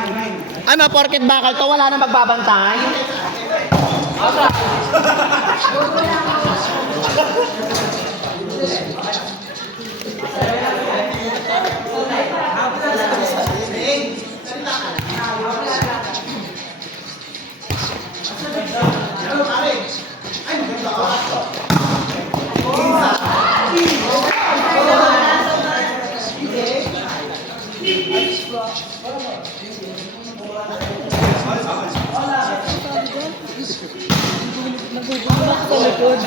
Ano, porket bakal to, wala na magbabantay? Nagugulak sa likod.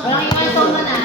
Walang iwan ito mo na.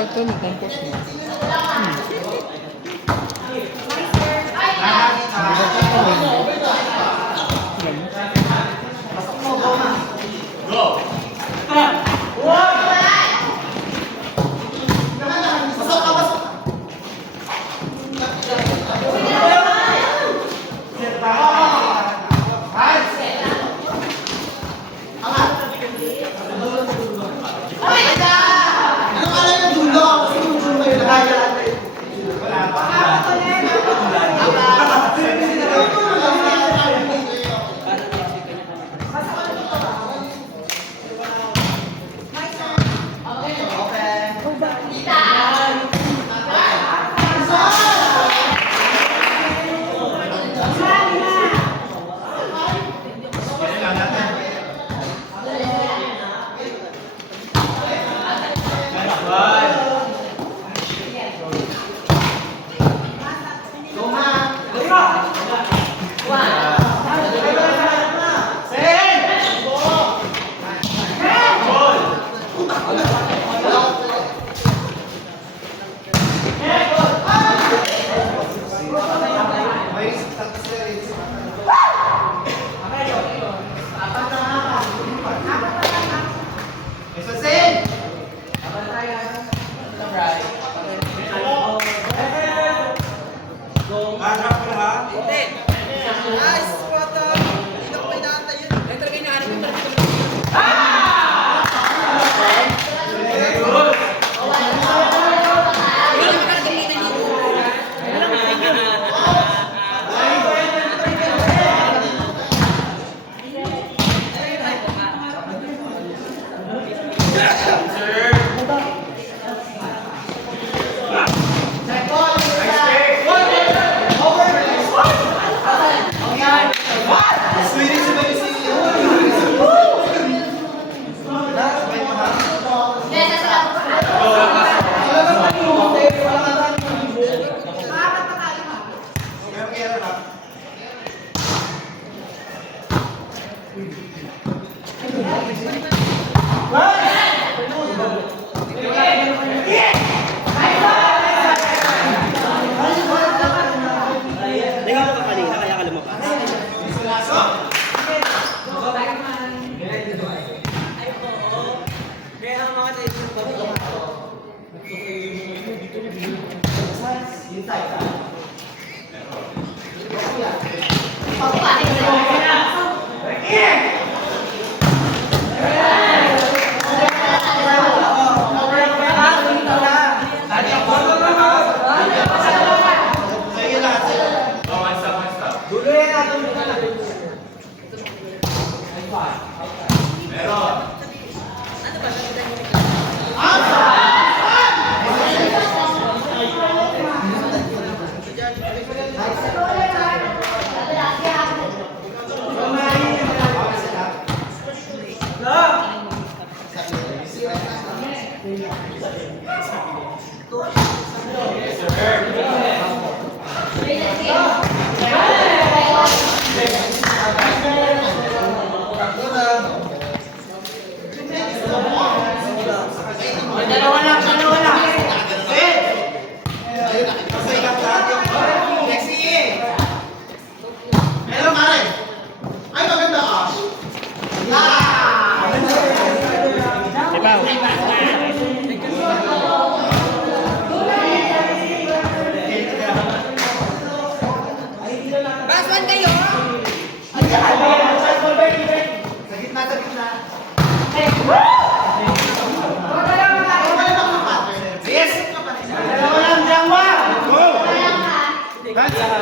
Ito, compose mo. Wala pa.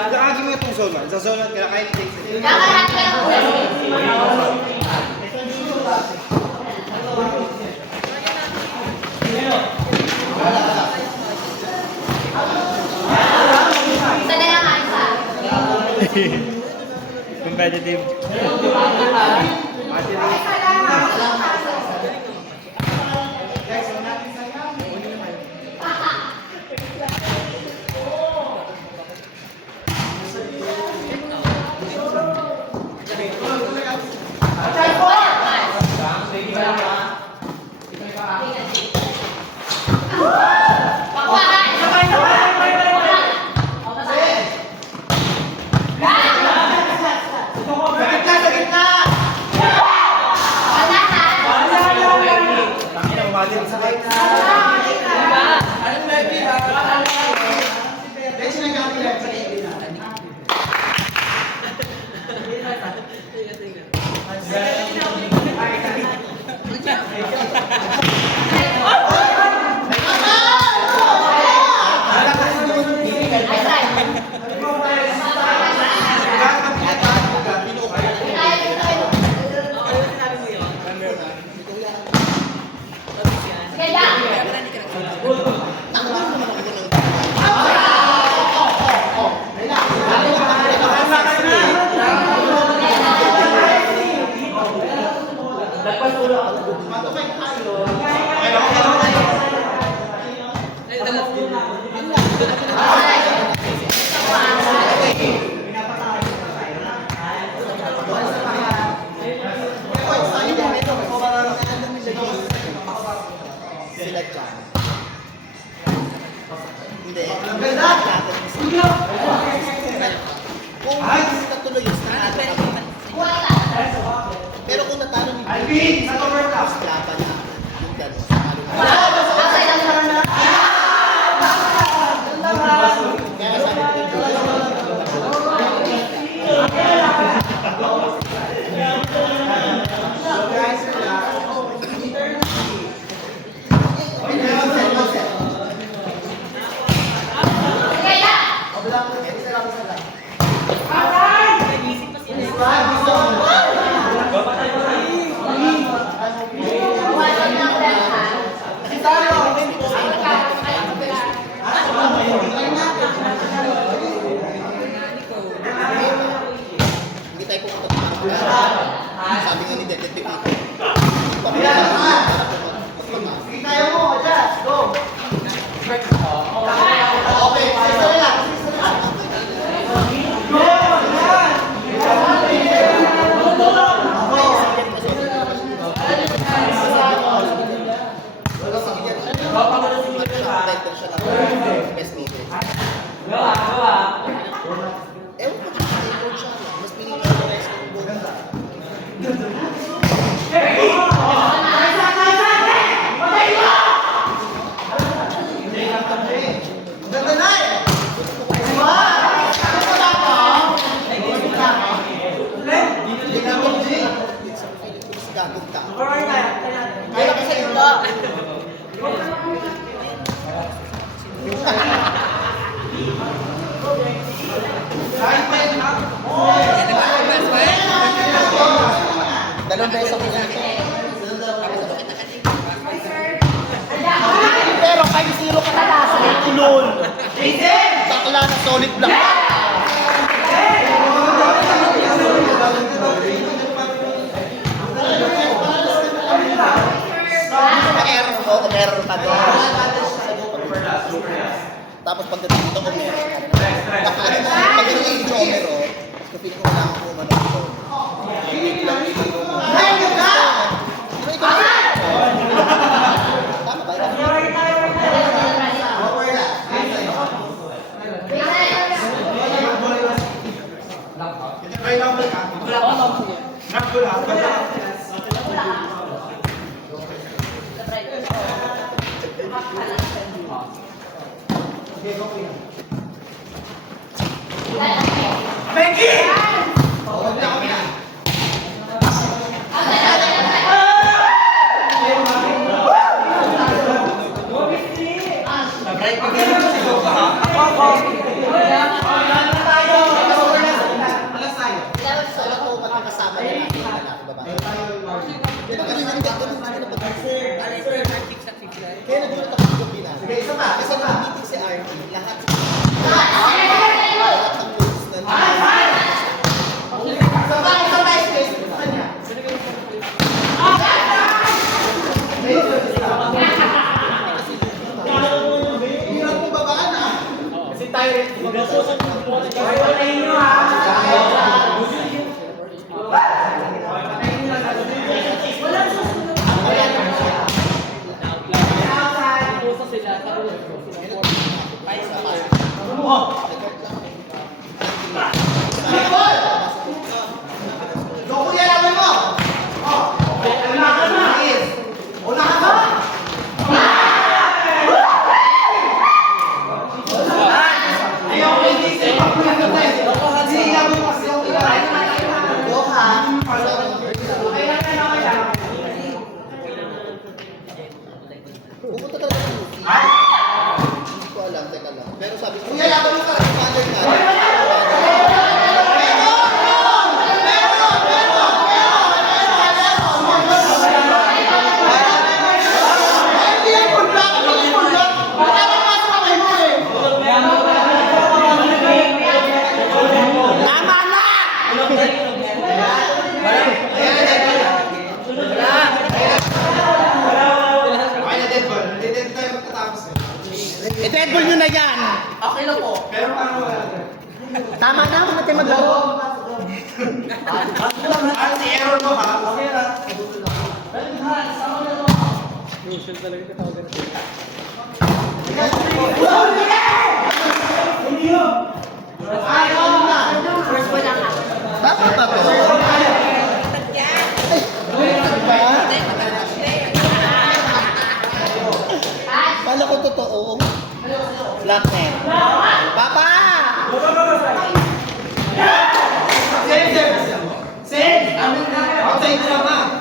Kaagi mo itong zone, man. Sa zone, kinakain take sa Kakalat ka lang po. Isa na lang ang isa. Competitive. Sila dyan. Hindi. Ang ganda! Kung natuloy yung stand, pero kung natalo ni Alvin, sa overcast, laban na. Yung gano'n. Kaya sabi ko, Ganda na eh! Gagod ka. Kaya kasi yun na. Kahit pa yun ha? Dalawang beses ako dito. Pero 5-0 ka talas. Kulol. Takla na solid block. Error mo, error ka doon. Tapos pagdating dito ko meron. Nakaano mo, pag yung age omero, kapit ko lang ako manito. Hindi lang ito. Ay, yun na! Tama ba yun? Sana ko magkakasama ng ating lalaki babae. Di ba kanina hindi ako kaya nagulat ako sa gabi na. Isa pa. Kasi nag-meeting si RT, lahat ng rules na Isa pa, space sa kanya. Hirap mo babaan ah. Kasi tayo rin. Pupunta talaga sa UP. Hindi ko alam, teka lang. Pero sabi ko, kuya, laban mo ka, father ka. I-dead ball nyo na yan! Okay lang po. Pero paano wala? Tama na, huwag natin maglaro. Ano si error mo ha? Okay lang. Crucial talaga ito tawag na. First ball lang ha. Dapat ba to? Kala ko totoo. Black net. Papa! Save! Outside na ba?